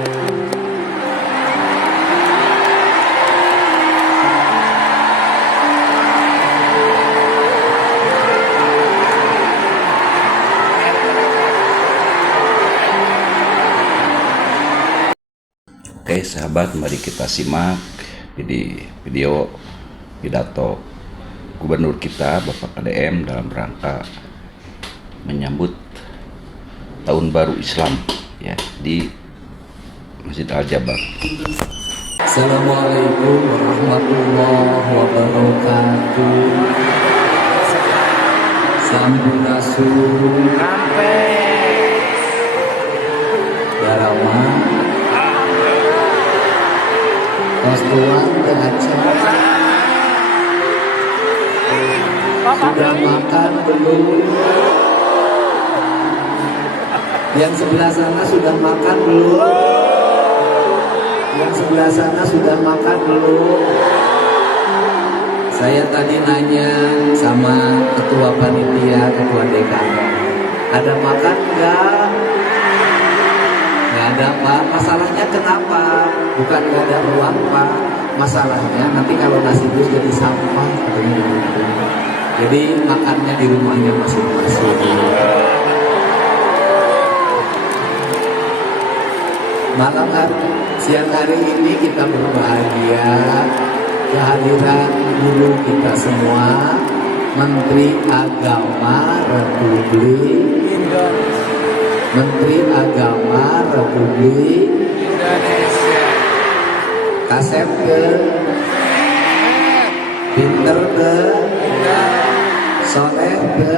Oke sahabat, mari kita simak video pidato Gubernur kita Bapak KDM dalam rangka menyambut Tahun Baru Islam ya di Masjid Al-Jabar. Assalamualaikum warahmatullahi wabarakatuh. Sampurasun Barama Kostuan Teraca. Sudah makan belum? Yang sebelah sana sudah makan belum? Yang sebelah sana sudah makan belum? Saya tadi nanya sama ketua panitia, ketua dekan, ada makan enggak? Nggak ada Pak. Masalahnya kenapa? Bukan nggak ada uang Pak. Masalahnya nanti kalau nasi bus jadi sampah katanya gitu. Jadi makannya di rumahnya masing-masing. Siang hari ini kita berbahagia kehadiran guru kita semua, Menteri Agama Republik Indonesia. Kasep ke, pinter ke, soleh ke.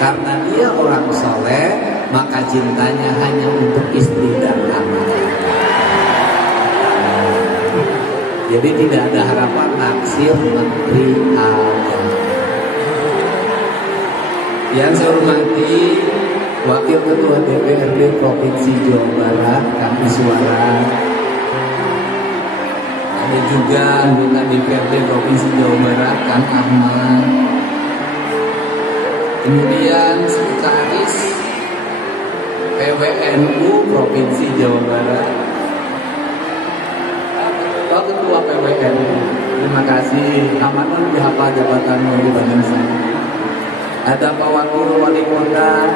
Karena dia orang soleh, maka cintanya hanya untuk istri dan anak. Jadi tidak ada harapan naksir Menteri Agama. Yang saya hormati Wakil Ketua DPRD Provinsi Jawa Barat, Kang Iswara. Ada juga anggota DPRD Provinsi Jawa Barat, Kang Ahmad. Kemudian Sekretaris PWNU Provinsi Jawa Barat, Pak Ketua PWNU. Terima kasih. Amanah dihafal jabatanmu di bagian saya. Ada Pak Wakil Wali Kota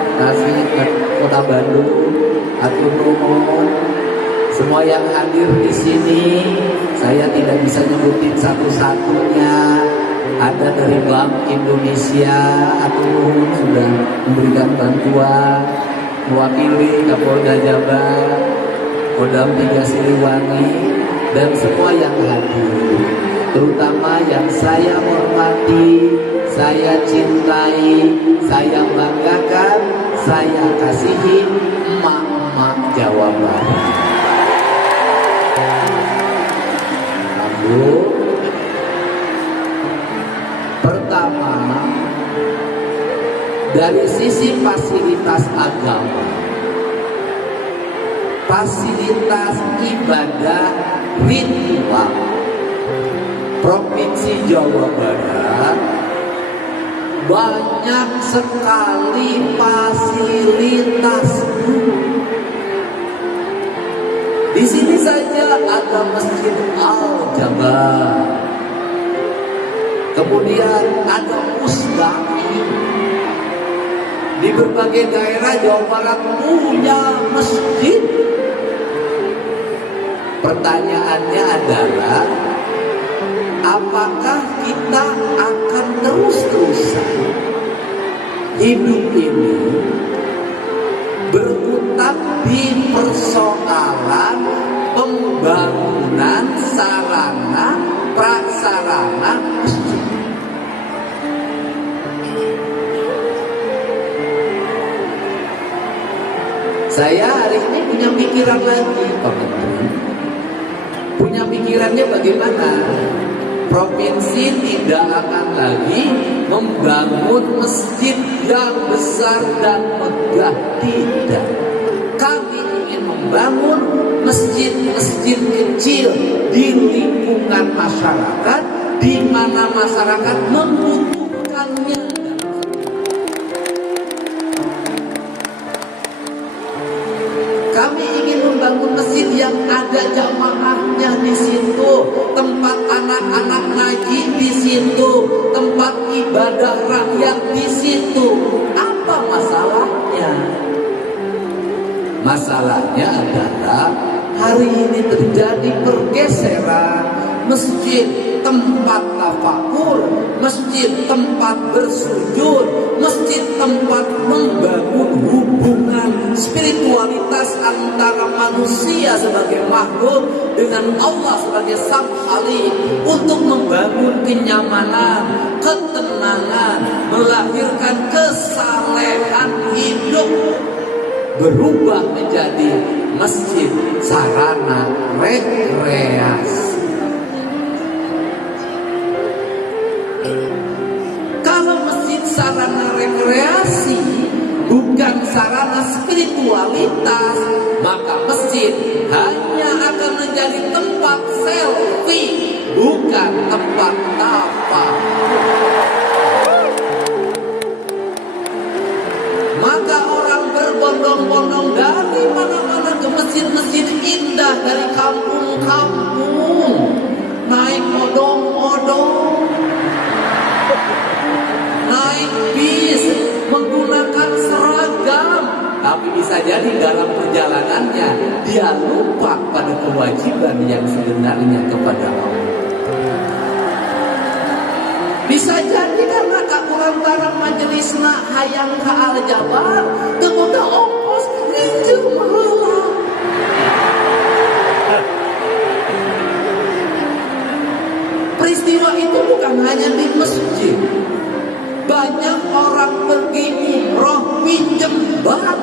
Kota Bandung, atur nuhun. Semua yang hadir di sini, saya tidak bisa nyebutin satu-satunya. Ada dari Bank Indonesia, atur nuhun sudah memberikan bantuan, mewakili Kapolda Jabar, Kodam 3 Siliwangi, dan semua yang hadir. Terutama yang saya hormati, saya cintai, saya banggakan, saya kasihi emak-emak Jawa Barat. Lalu, pertama, dari sisi fasilitas agama, fasilitas ibadah ritual, Provinsi Jawa Barat banyak sekali fasilitas. Di sini saja ada Masjid Al-Jabar, kemudian ada Musdaki. Di berbagai daerah Jawa Barat punya masjid. Pertanyaannya adalah, apakah kita akan terus-terusan hidup ini berkutat di persoalan pembangunan sarana prasarana masjid? Saya hari ini punya pikiran lagi, Pak Menteri. Punya pikirannya bagaimana? Provinsi tidak akan lagi membangun masjid yang besar dan megah, tidak. Kami ingin membangun masjid-masjid kecil di lingkungan masyarakat, di mana masyarakat membutuhkannya. Kami ingin bangun masjid yang ada jamaahnya di situ, tempat anak-anak ngaji di situ, tempat ibadah rakyat di situ. Apa masalahnya? Masalahnya adalah hari ini terjadi pergeseran. Masjid tempat tafakur, masjid tempat bersujud, masjid tempat membangun hubungan spiritualitas antara manusia sebagai makhluk dengan Allah sebagai Sang Khalik, untuk membangun kenyamanan, ketenangan, melahirkan kesalehan hidup, berubah menjadi masjid sarana rekreasi. Kalau masjid sarana rekreasi bukan sarana spiritualitas, maka masjid hanya akan menjadi tempat selfie, bukan tempat tafakur. Maka orang berbondong-bondong dari mana-mana ke masjid-masjid indah dari kampung-kampung, naik odong-odong, naik bis, menggunakan seragam, tapi bisa jadi dalam perjalanannya dia lupa pada kewajiban yang sebenarnya kepada Allah. Bisa jadi karena kakulantaran majelisna hayang ka Aljabar, kemudian ongkos ninjau mahala. Peristiwa itu bukan hanya di masjid. Banyak orang pergi umroh pinjem bank,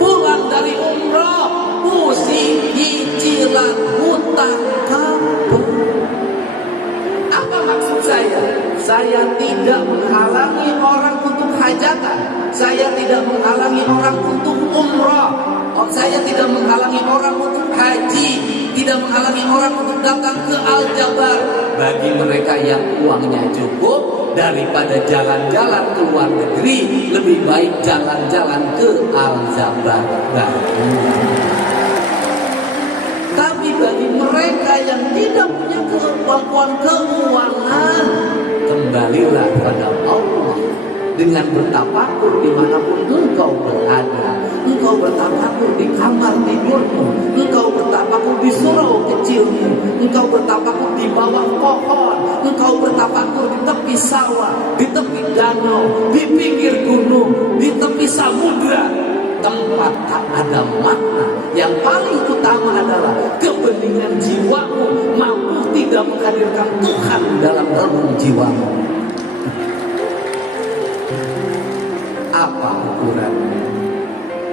pulang dari umroh pusing cicilan hutang kabur. Apa maksud saya? Saya tidak menghalangi orang untuk hajatan, saya tidak menghalangi orang untuk umroh, saya tidak menghalangi orang untuk haji, tidak menghalangi orang untuk datang ke Aljabar. Bagi mereka yang uangnya cukup, daripada jalan-jalan ke luar negeri, lebih baik jalan-jalan ke Aljabar. Tapi bagi mereka yang tidak punya kemampuan keuangan, kembalilah pada Allah dengan bertafakur dimanapun engkau berada. Engkau bertafakur di kamar tidurmu, engkau bertafakur di surau kecilmu, engkau bertafakur di bawah pohon, engkau bertafakur di tepi sawah, di tepi danau, di pinggir gunung, di tepi samudra. Tempat tak ada makna. Yang paling utama adalah kebeningan jiwamu mampu tidak menghadirkan Tuhan dalam relung jiwamu. Apa ukurannya?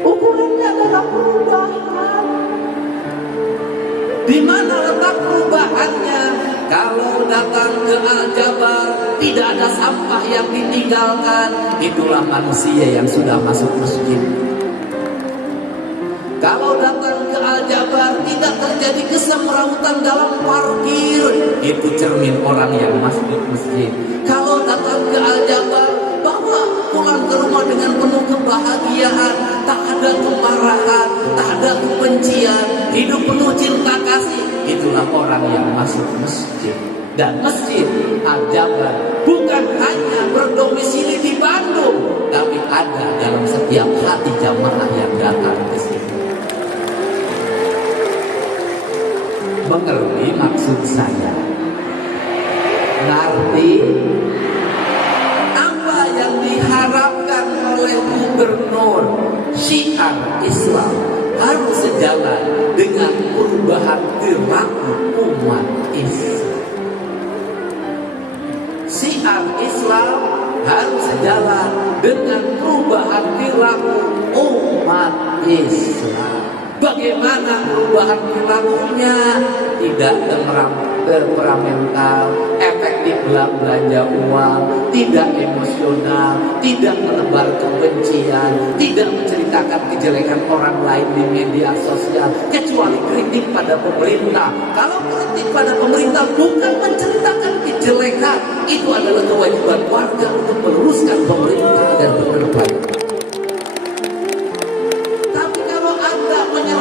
Ukurannya adalah perubahan. Di mana letak perubahannya? Kalau datang ke Aljabar tidak ada sampah yang ditinggalkan, itulah manusia yang sudah masuk masjid. Kalau datang ke Aljabar tidak terjadi kesemrautan dalam parkir, itu cermin orang yang masuk masjid. Kalau datang ke Aljabar bawa pulang ke rumah dengan penuh kebahagiaan, tak ada kemarahan, tak ada kebencian, hidup penuh cinta kasih, itulah orang yang masuk masjid. Dan masjid Aljabar bukan hanya berdomisili di Bandung, tapi ada dalam setiap hati jamaah yang datang ke sini. Mengerti maksud saya? Ngerti apa yang diharapkan oleh gubernur syiar Islam harus sejalan dengan perubahan perilaku umat Islam. Syiar Islam harus sejalan dengan perubahan perilaku umat Islam. Bagaimana perubahan perilakunya? Tidak temperamental, efektif dalam belanja uang, tidak emosional, tidak menebar kebencian, tidak menceritakan kejelekan orang lain di media sosial, kecuali kritik pada pemerintah. Kalau kritik pada pemerintah bukan menceritakan kejelekan, itu adalah kewajiban warga untuk meluruskan pemerintah agar berdepan.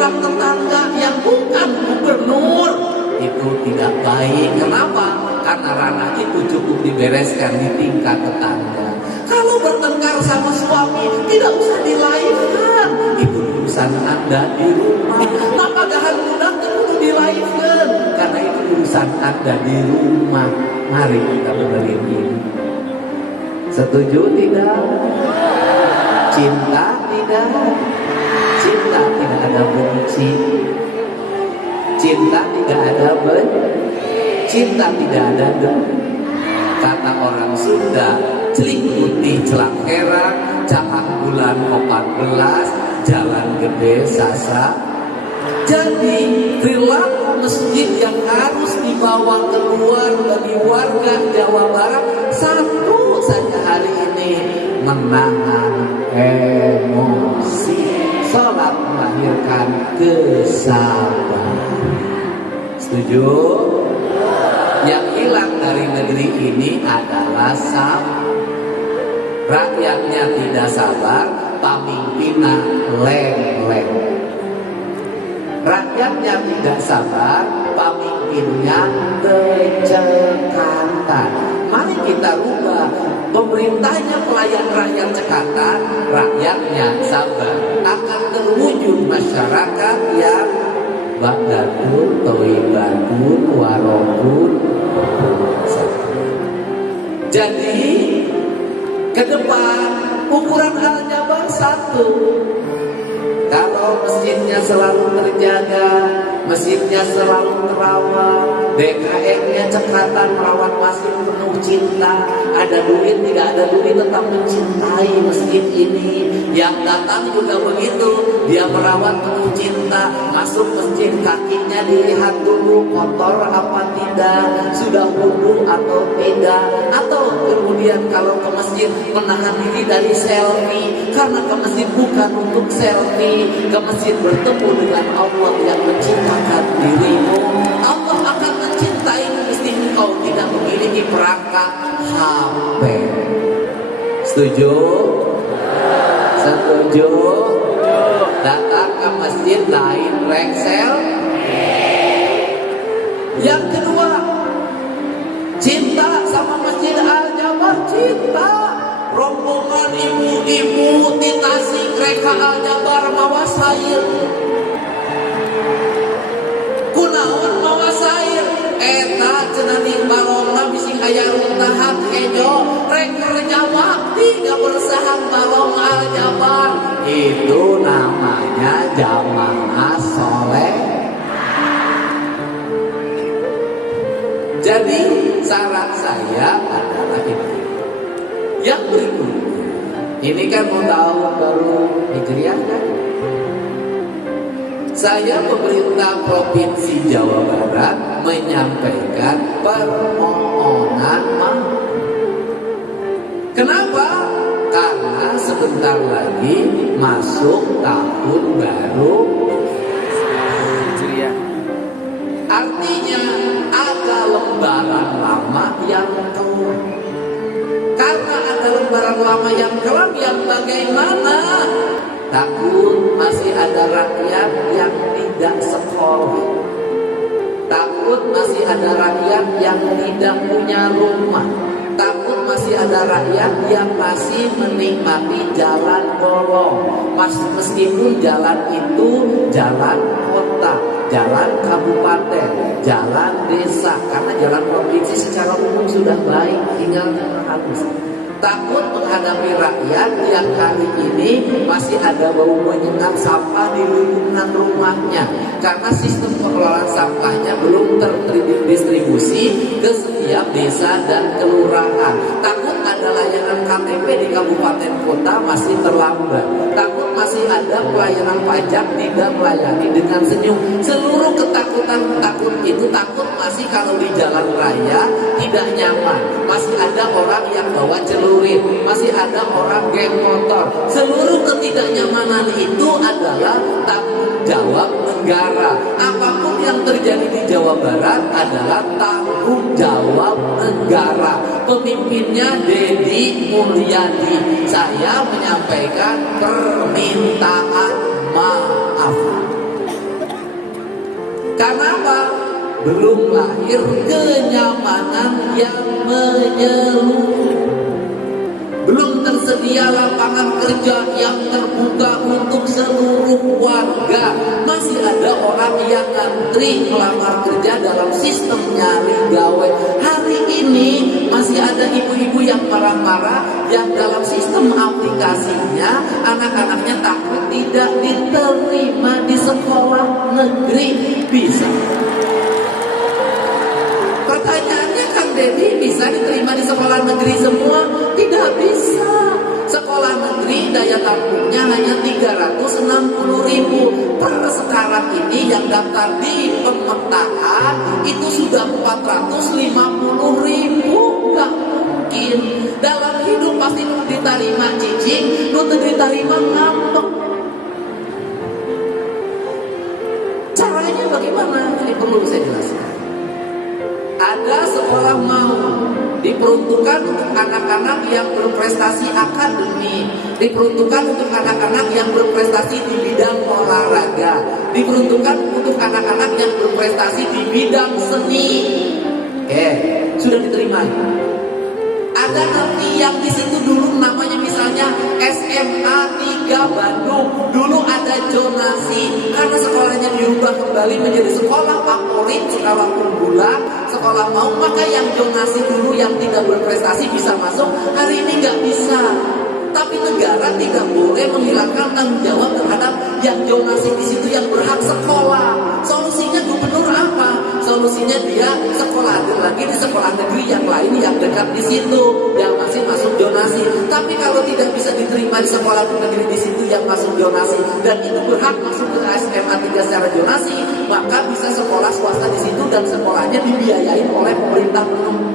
tukang tetangga yang bukan gubernur itu tidak baik. Kenapa? Karena ranah itu cukup dibereskan di tingkat tetangga. Kalau bertengkar sama suami tidak usah dilaihkan, itu urusan Anda di rumah. Kenapa gahan budak itu dilaihkan? Karena itu urusan Anda di rumah. Mari kita benerin ini. Setuju tidak? Cinta tidak? Cinta tidak ada benci. Cinta tidak ada benci. Cinta tidak ada dendam. Kata orang Sunda, celik putih celak herang, cakak bulan 14, jalan gede sasa. Jadi perilaku masjid yang harus dibawa keluar bagi warga Jawa Barat satu saja hari ini, menahan emosi. Salat melahirkan kesabaran. Setuju? Yang hilang dari negeri ini adalah sabar. Rakyatnya tidak sabar, pamimpinna leng-leng. Rakyatnya tidak sabar, pemimpinnya cekatan. Mari kita rubah. Pemerintahnya pelayan rakyat cekatan, rakyatnya sabar. Akan terwujud masyarakat yang Ba'datun, Toibatun, Warokun. Jadi ke depan ukuran Al-Jabar satu. Kalau masjidnya selalu terjaga, masjidnya selalu terawat, DKM-nya cekatan merawat masjid penuh cinta, ada duit tidak ada duit tetap mencintai masjid ini. Yang datang juga begitu, dia merawat penuh cinta, masuk masjid kakinya dilihat dulu kotor apa tidak, sudah wudu atau tidak, atau kemudian kalau ke masjid menahan diri dari selfie, karena ke masjid bukan untuk selfie, ke masjid bertemu dengan Allah yang menciptakan dirimu. Allah akan mencintaimu meski engkau tidak memiliki perangkat HP. Setuju? Setuju? Datang ke masjid lain rengsel. Yang kedua, cinta sama Masjid Al-Jabar, cinta. Rombongan ibu-ibu di Tasik reka Al-Jabar mawa sair. Kunaon mawa sair? Eta cenani balongna bising aya runtahan hejo rek kerja bakti gak bersaham balong Al-Jabar. Itu namanya jamaah soleh. Jadi saran saya adalah itu. Yang berikutnya, ini kan mau tahun baru Hijriah kan? Saya pemerintah Provinsi Jawa Barat menyampaikan permohonan maaf. Kenapa? Karena sebentar lagi masuk tahun baru Hijriah. Artinya ada lembaran lama yang keluar. Karena ada lembaran lama yang kelam, yang bagaimana? Takut masih ada rakyat yang tidak sekolah. Takut masih ada rakyat yang tidak punya rumah. Takut masih ada rakyat yang masih menikmati jalan bolong. Meskipun jalan itu jalan kota, jalan kabupaten, jalan desa. Karena jalan provinsi secara umum sudah baik, tinggal halus. Takut menghadapi rakyat yang kali ini masih ada bau menyengat sampah di lingkungan rumahnya. Karena sistem pengelolaan sampahnya belum terdistribusi ke setiap desa dan kelurahan. Takut ada layanan KTP di kabupaten kota masih terlambat. Takut masih ada pelayanan pajak tidak melayani dengan senyum. Seluruh ketakutan itu takut masih kalau di jalan raya tidak nyaman. Masih ada orang yang bawa celurit, masih ada orang geng motor. Seluruh ketidaknyamanan itu adalah tanggung jawab negara. Apapun yang terjadi di Jawa Barat adalah tanggung jawab negara. Pemimpinnya Deddy Mulyadi. Saya menyampaikan permintaan maaf. Karena apa? Belum lahir kenyamanan yang menyeluruh, belum tersedia lapangan kerja yang terbuka untuk seluruh warga. Masih ada orang yang ngantri melamar kerja dalam sistem nyari gawe. Hari ini masih ada ibu-ibu yang marah-marah yang dalam sistem aplikasinya anak-anaknya takut tidak diterima di sekolah negeri. Bisa. Pertanyaannya, Kang Deddy, bisa diterima di sekolah negeri semua? Tidak bisa. Sekolah negeri daya tampungnya hanya 360.000. Per sekarang ini yang daftar di pemetaan itu sudah 450.000. Gak mungkin. Dalam hidup pasti diterima cicing, lu diterima ngambek. Caranya bagaimana? Ini perlu saya jelaskan. Ada sekolah mau diperuntukkan untuk anak-anak yang berprestasi akademik, diperuntukkan untuk anak-anak yang berprestasi di bidang olahraga, diperuntukkan untuk anak-anak yang berprestasi di bidang seni. Sudah diterima. Ada nanti yang di situ dulu namanya misalnya SMA 3 Bandung. Dulu ada zonasi karena sekolahnya diubah kembali menjadi sekolah favorit, sekolah unggulan, sekolah mau, maka yang zonasi dulu yang tidak berprestasi bisa masuk. Hari ini nggak bisa. Tapi negara tidak boleh menghilangkan tanggung jawab terhadap yang zonasi di situ yang berhak sekolah. Solusinya gubernur apa? Solusinya dia sekolah lagi di sekolah negeri yang lain yang dekat di situ yang masih masuk zonasi. Tapi kalau tidak bisa diterima di sekolah negeri di situ yang masuk zonasi dan itu berhak masuk ke SMA 3 secara zonasi, maka bisa sekolah swasta di situ dan sekolahnya dibiayai oleh pemerintah penuh.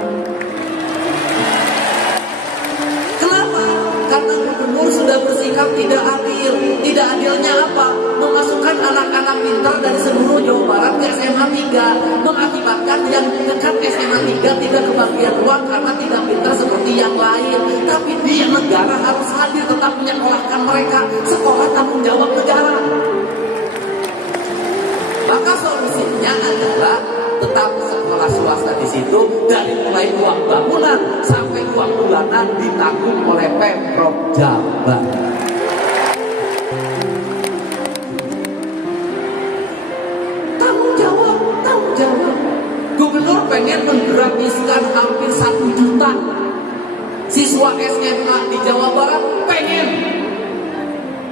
Karena gubernur sudah bersikap tidak adil. Tidak adilnya apa? Memasukkan anak-anak pintar dari seluruh Jawa Barat ke SMA 3, mengakibatkan yang dekat SMA 3 tidak kebagian uang karena tidak pintar seperti yang lain. Tapi dia negara harus hadir tetap menyekolahkan mereka. Sekolah tanggung jawab negara. Maka solusinya adalah tetap sekolah swasta di situ, dari mulai uang bangunan sampai uang bulanan ditanggung oleh Pemprov Jabar. Tanggung jawab. Gubernur pengen menggratiskan hampir 1 juta siswa SMA di Jawa Barat, pengen.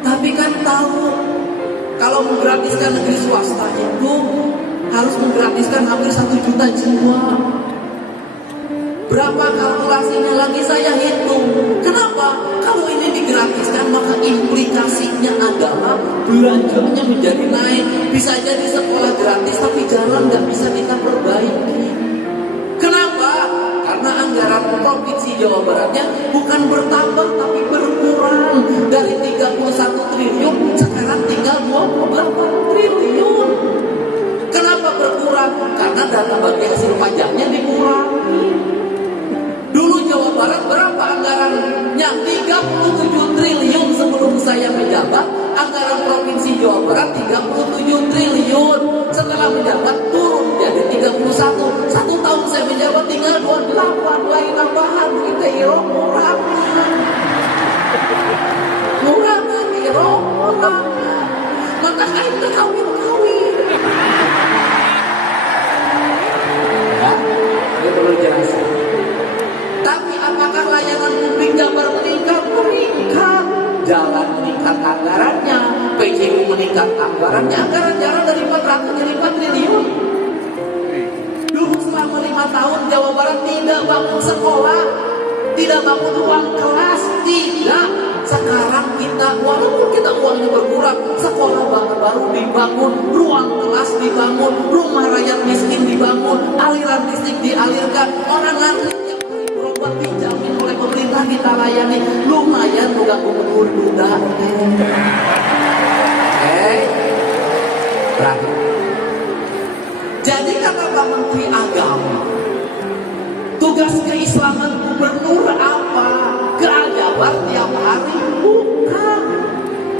Tapi kan tahu kalau menggratiskan negeri swasta itu harus menggratiskan hampir 1 juta jiwa. Berapa kalkulasinya lagi saya hitung. Kenapa? Kalau ini digratiskan maka implikasinya adalah belanjanya menjadi naik. Bisa jadi sekolah gratis tapi jalan nggak bisa kita perbaiki. Kenapa? Karena anggaran Provinsi Jawa Baratnya bukan bertambah tapi berkurang. Dari 31 triliun sekarang tinggal 28 triliun. Kenapa berkurang? Karena dana bagi hasil pajaknya dikurangi. Dulu Jawa Barat berapa anggarannya? 37 triliun sebelum saya menjabat. Anggaran Provinsi Jawa Barat 37 triliun. Setelah menjabat turun jadi 31. 1 tahun saya menjabat tinggal 28. Lain tambahan duit iro murah. Murah iro murah. Maka kain kawin-kawin. Ya, ini perlu jelaskan. Tapi apakah layanan publik Jabar meningkat? Meningkat. Jalan meningkat anggarannya, PJU meningkat anggarannya. Anggaran jalan dari 400 jadi 4 triliun. Dulu selama 5 tahun Jawa Barat tidak bangun sekolah, tidak bangun ruang kelas, tidak. Sekarang kita, walaupun kita uangnya berkurang, sekolah baru dibangun, ruang kelas dibangun, rumah rakyat miskin dibangun, aliran listrik dialirkan, orang ngantri berobat dijamin oleh pemerintah kita layani. Lumayan juga gubernur muda. Berakhir. Jadi kata Pak Menteri Agama, tugas keislaman gubernur apa? Ke Aljabar tiap hari? Bukan.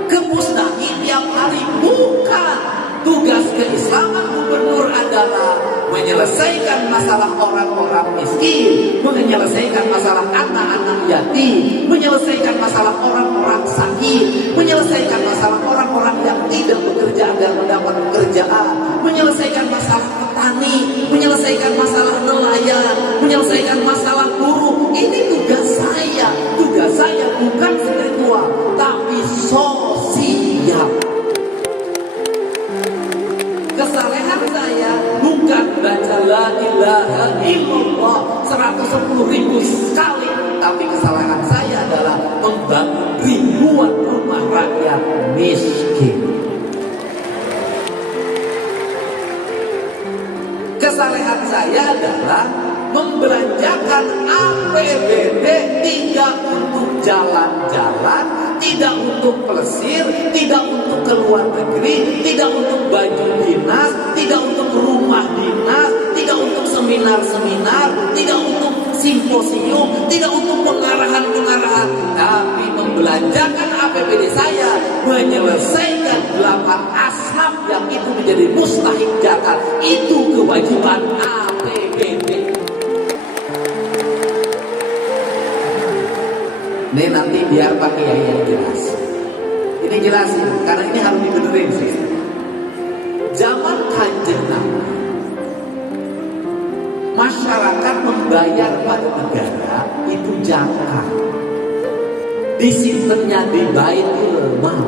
Ke Pusdaki tiap hari? Bukan. Tugas keislaman gubernur adalah menyelesaikan masalah orang-orang miskin, menyelesaikan masalah anak-anak yatim, menyelesaikan masalah orang-orang sakit, menyelesaikan masalah orang-orang yang tidak bekerja agar mendapat pekerjaan, menyelesaikan masalah petani, menyelesaikan masalah nelayan, menyelesaikan masalah buruh. Ini tugas saya. Tugas saya bukan spiritual, tapi sosial. Kesalehan saya bukan baca la ilaha illallah 110.000 kali, tapi kesalehan saya adalah membangun ribuan rumah rakyat miskin. Kesalehan saya adalah membelanjakan APBD tidak untuk jalan-jalan, tidak untuk plesir, tidak untuk keluar negeri, tidak untuk baju dinas, tidak untuk rumah dinas, tidak untuk seminar-seminar, tidak untuk simposium, tidak untuk pengarahan-pengarahan, tapi membelanjakan APBD saya menyelesaikan 8 asnaf yang itu menjadi mustahik zakat. Itu kewajiban APBD. Ini nanti biar Pak Kiai yang jelas. Ini jelasin, karena ini harus dibenerin sih. Zaman Kanjeng Nabi, masyarakat membayar pada negara itu zakat. Disimpannya di Baitul Mal.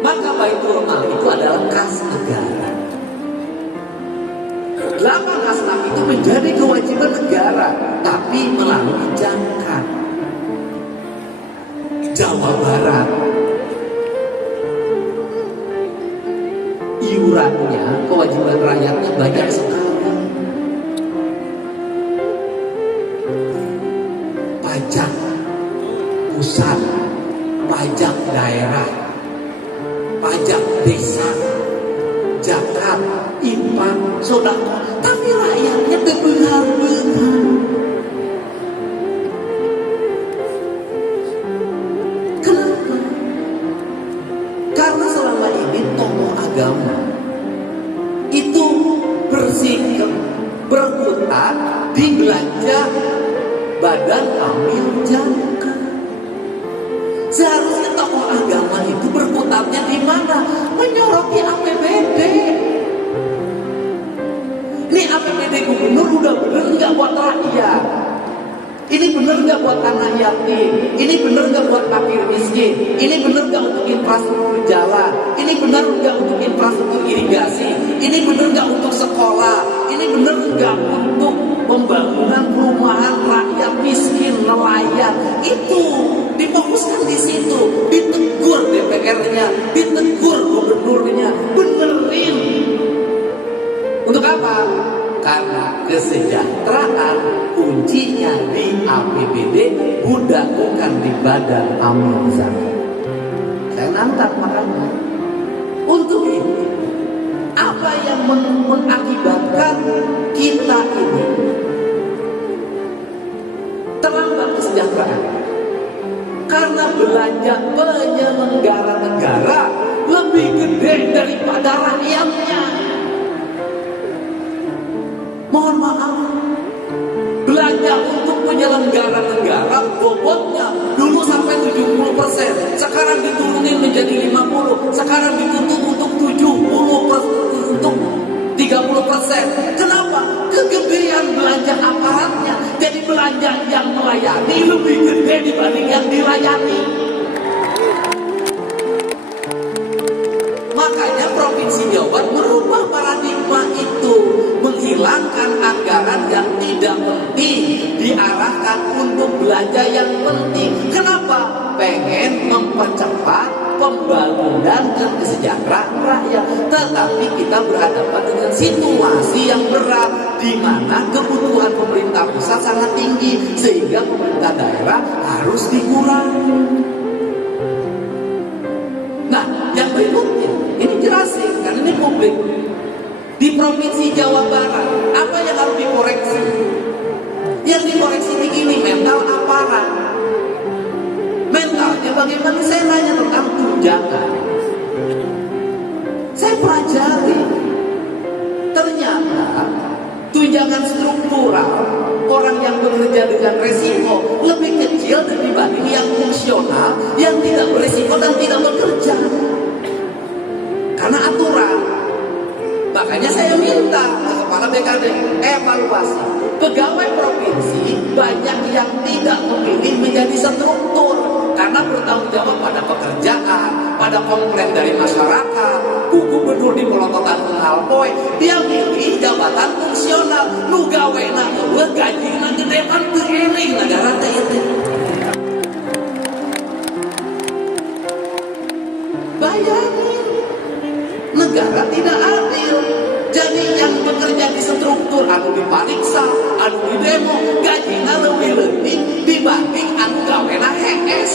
Maka Baitul Mal itu adalah kas negara. 8 asnaf itu menjadi kewajiban negara, tapi melalui zakat. Jawa Barat iurannya, kewajiban rakyatnya banyak sekali. Pajak pusat, pajak daerah, pajak desa, zakat, infak, sedekah, tapi rakyatnya bebengar-bengar. Agama itu bersikap berkutat di belanja badan amil zakat. Seharusnya tokoh agama itu berkutatnya di mana? Menyoroti APBD. Ini APBD gubernur udah bener nggak buat rakyat? Ini bener nggak buat anak yatim? Ini bener nggak buat fakir miskin? Ini bener nggak untuk infrastruktur jalan? Ini bener nggak untuk infrastruktur irigasi? Ini bener nggak untuk sekolah? Ini bener nggak untuk pembangunan perumahan rakyat miskin, nelayan? Itu difokuskan di situ, ditegur DPR-nya, ditegur gubernurnya, benerin. Untuk apa? Karena kesejahteraan kuncinya di APBD, bukan di badan amil zakat. Saya nantang makanya. Untuk itu, apa yang mengakibatkan kita ini terlambat kesejahteraan? Karena belanja penyelenggara negara lebih gede daripada rakyatnya. Mohon maaf, belanja untuk penyelenggara negara bobotnya dulu sampai 70%, sekarang diturunin menjadi 50%, sekarang dituntut untuk 70%, untuk 30%. Kenapa? Kegedean belanja aparatnya. Jadi belanja yang melayani lebih gede dibanding yang dilayani. Makanya Provinsi Jawa Barat merubah paradigma itu, menghilangkan anggaran yang tidak penting, diarahkan untuk belanja yang penting. Kenapa? Pengen mempercepat pembangunan dan kesejahteraan rakyat. Tetapi kita berhadapan dengan situasi yang berat, di mana kebutuhan pemerintah pusat sangat tinggi, sehingga pemerintah daerah harus dikurangi. Nah, yang berikutnya, ini jelasin, karena ini publik. Di Provinsi Jawa Barat, apa yang harus dikoreksi? Yang dikoreksi begini, mental aparat. Mentalnya bagaimana? Saya nanya tentang tunjangan. Saya pelajari. ternyata tunjangan struktural orang yang bekerja dengan resiko lebih kecil dibanding yang fungsional, yang tidak beresiko dan tidak bekerja. Karena aturan. Makanya saya minta ke Kepala BKD evaluasi. Pegawai provinsi banyak yang tidak memilih menjadi struktur karena bertanggung jawab pada pekerjaan, pada komplain dari masyarakat. Gubernur di pelototan mengalpoi, dia milih jabatan fungsional. Nu gawena eueuh gajina gedean teu eling negara teh ieu. Bayangin, negara tidak adil. Jadi yang bekerja di struktur anu dipariksa, anu di demo, gajina leuwih leutik dibanding anu gawena HS.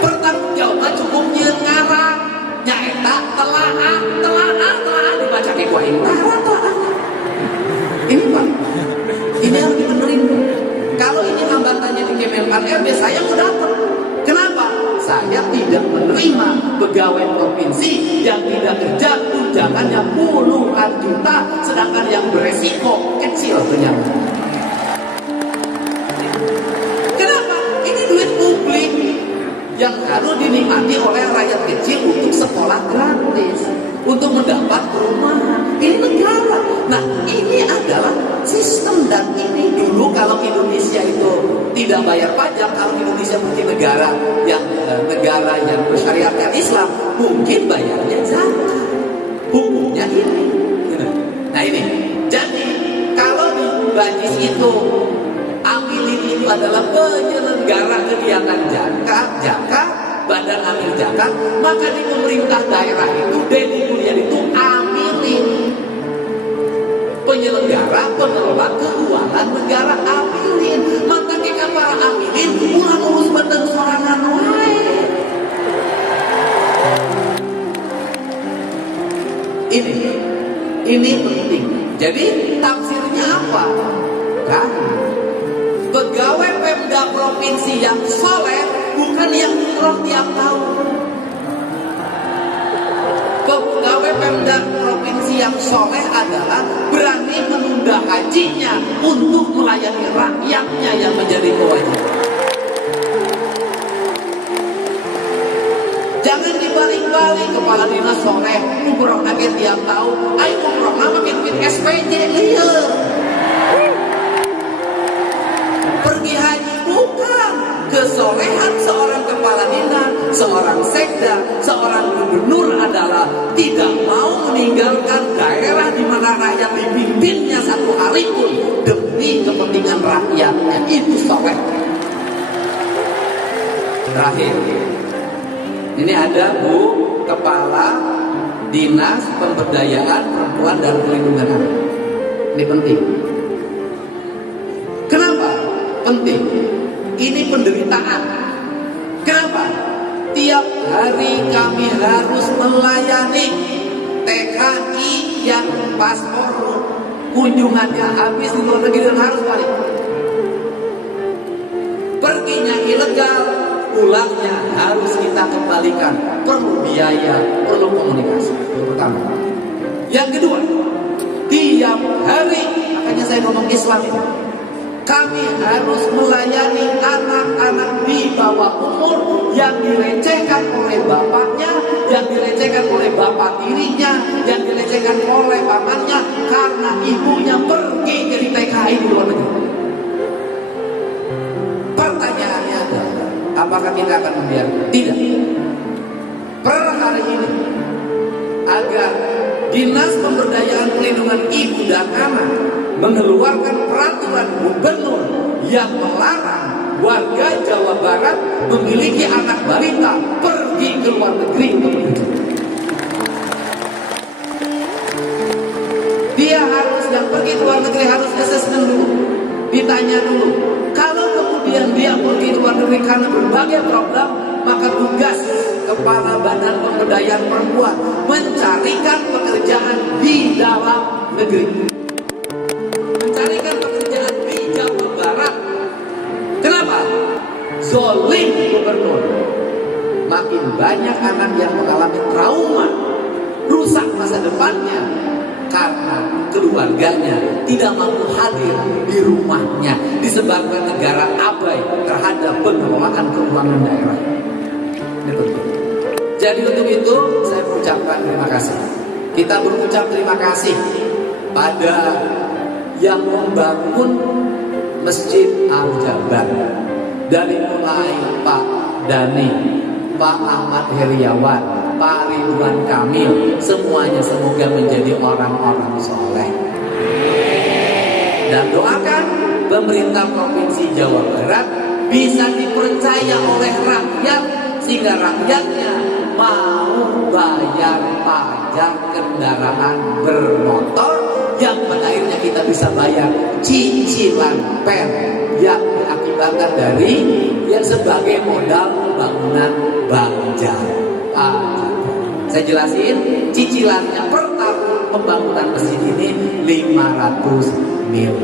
Pertanggung jawaban cukup nyeun ngarang, nyaeta telaah dibaca di ku aing telaah. Ini Pak, ini harus dibenerin. Kalau ini hambatannya di Kemenpan RB, saya mau datang. Kenapa? Saya tidak menerima pegawai provinsi yang tidak kerja tunjangannya puluhan juta, sedangkan yang beresiko kecil ternyata. Kenapa? Ini duit publik yang harus dinikmati oleh rakyat kecil untuk sekolah gratis, untuk mendapat perumahan. Ini negara. Nah, ini adalah sistem, dan ini dulu kalau Indonesia itu tidak bayar pajak, kalau Indonesia mungkin negara yang bersyariatkan Islam, mungkin bayarnya zakat. Hukumnya ini. Nah ini. Jadi kalau di Bajis itu amilin itu adalah penyelenggara kegiatan zakat, badan amil zakat, maka di pemerintah daerah itu Deddy Mulyadi itu amilin, penyelenggara pengelola keuangan negara amilin. Maka kita para amilin ulah urus benteng sorangan wae. Ini penting. Jadi tafsirnya apa? Kan pegawai Pemda provinsi yang soleh bukan yang umroh tiap tahun. Pegawai Pemda provinsi yang soleh adalah berani menunda hajinya untuk melayani rakyatnya yang menjadi kewajiban. Jangan dibalik-balik, kepala dinas soleh umroh nage tiap tahun, ayo umroh nama bikin SPJ lieur. Pergi haji bukan kesolehan seorang kepala dinas, seorang sekda, seorang gubernur adalah tidak mau meninggalkan daerah di mana rakyat dipimpinnya satu hari pun demi kepentingan rakyatnya. Itu soleh. Terakhir, ini ada Bu Kepala Dinas Pemberdayaan Perempuan dan Perlindungan Anak. Ini penting. Kenapa penting? Ini penderitaan. Kenapa? Tiap hari kami harus melayani TKI yang paspor kunjungannya habis di luar negeri dan harus balik. Perginya ilegal, pulangnya harus kita kembalikan. Perlu biaya, perlu komunikasi. Itu pertama. Yang kedua, tiap hari, makanya saya ngomong Islam ini, kami harus melayani anak-anak di bawah umur yang dilecehkan oleh bapaknya, yang dilecehkan oleh bapak tirinya, yang dilecehkan oleh pamannya karena ibunya pergi jadi TKI di luar negeri. Pertanyaannya adalah, apakah kita akan membiarkan? Tidak. Per hari ini, agar Dinas Pemberdayaan Perlindungan Ibu dan Anak mengeluarkan peraturan gubernur yang melarang warga Jawa Barat memiliki anak balita pergi ke luar negeri untuk bekerja. Dia harus, yang pergi ke luar negeri harus assessment dulu, ditanya dulu. Kalau kemudian dia pergi ke luar negeri karena berbagai program, maka tugas Kepala Badan Pemberdayaan Perempuan mencarikan pekerjaan di dalam negeri. Mencarikan pekerjaan di Jawa Barat. Kenapa? Zolim gubernur. Makin banyak anak yang mengalami trauma rusak masa depannya karena keluarganya tidak mampu hadir di rumahnya disebabkan negara abai terhadap pengelolaan keuangan daerah. Ini penting. Jadi untuk itu saya mengucapkan terima kasih. Kita berucap terima kasih pada yang membangun Masjid Al-Jabar, dari mulai Pak Dani, Pak Ahmad Heriawan, Pak Ridwan Kamil, semuanya semoga menjadi orang-orang soleh. Dan doakan pemerintah Provinsi Jawa Barat bisa dipercaya oleh rakyat sehingga rakyatnya mau bayar pajak kendaraan bermotor yang pada akhirnya kita bisa bayar cicilan PER yang diakibatkan dari yang sebagai modal pembangunan Bagja. Saya jelasin, cicilannya per tahun pembangunan masjid ini 500 miliar.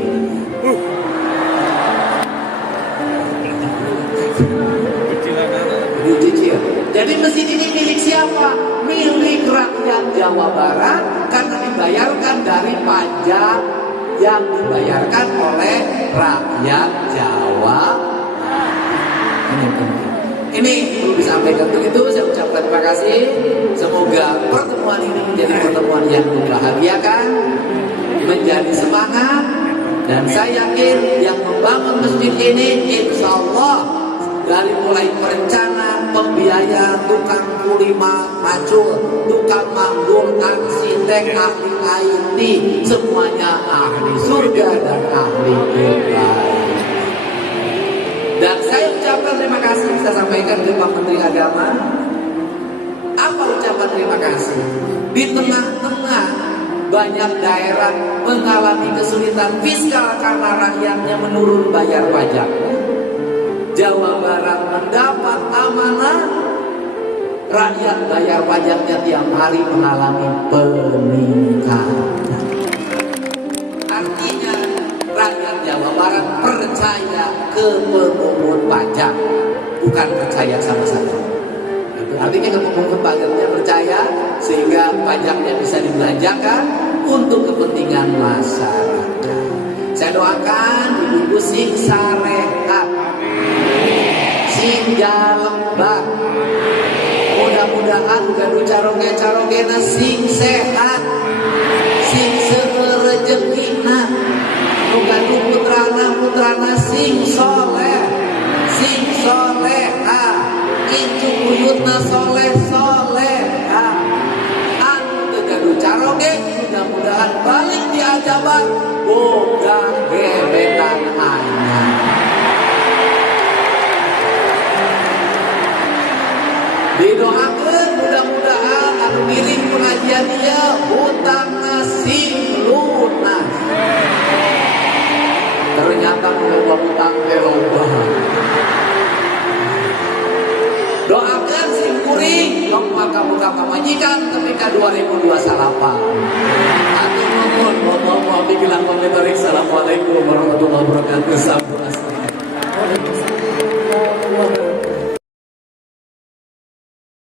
Dicicil. Jadi masjid ini milik siapa? Milik rakyat Jawa Barat karena dibayarkan dari pajak yang dibayarkan oleh rakyat Jawa. Ini perlu disampaikan. Untuk itu saya ucapkan terima kasih. Semoga pertemuan ini menjadi pertemuan yang membahagiakan, menjadi semangat, dan saya yakin yang membangun masjid ini insya Allah dari mulai perencana, pembiayaan, tukang kulima, macul, tukang manggul, arsitek, ahli IT, semuanya ahli surga dan ahli neraka. Dan saya ucapkan terima kasih, saya sampaikan ke Pak Menteri Agama. Apa ucapan terima kasih? Di tengah-tengah banyak daerah mengalami kesulitan fiskal karena rakyatnya menurun bayar pajak, Jawa Barat mendapat amanah, rakyat bayar pajaknya tiap hari mengalami peningkatan. Artinya rakyat Jawa Barat percaya ke pemungut pajak, bukan percaya sama saya. Itu artinya ke pemungut pajaknya percaya, sehingga pajaknya bisa dibelanjakan untuk kepentingan masyarakat. Saya doakan ibu-ibu sing sarehat, sing jalembak, mudah-mudahan gaduh caroge-carogena sing sehat, sing seurejekina, gaduh putrana sing soleh, sing soleha, itu buyutna soleh-soleha. Anu gaduh caroge, mudah-mudahan balik di Aljabar boga gebetan anyar. Didoakan mudah-mudahan anu ngiring pengajian dia hutang nasi lunas. Ternyata kalau hutang loba. Doakan si kuring lomba kamu majikan ketika 2028. Atur nuhun, mohon bikilan komentar. Assalamualaikum warahmatullahi wabarakatuh.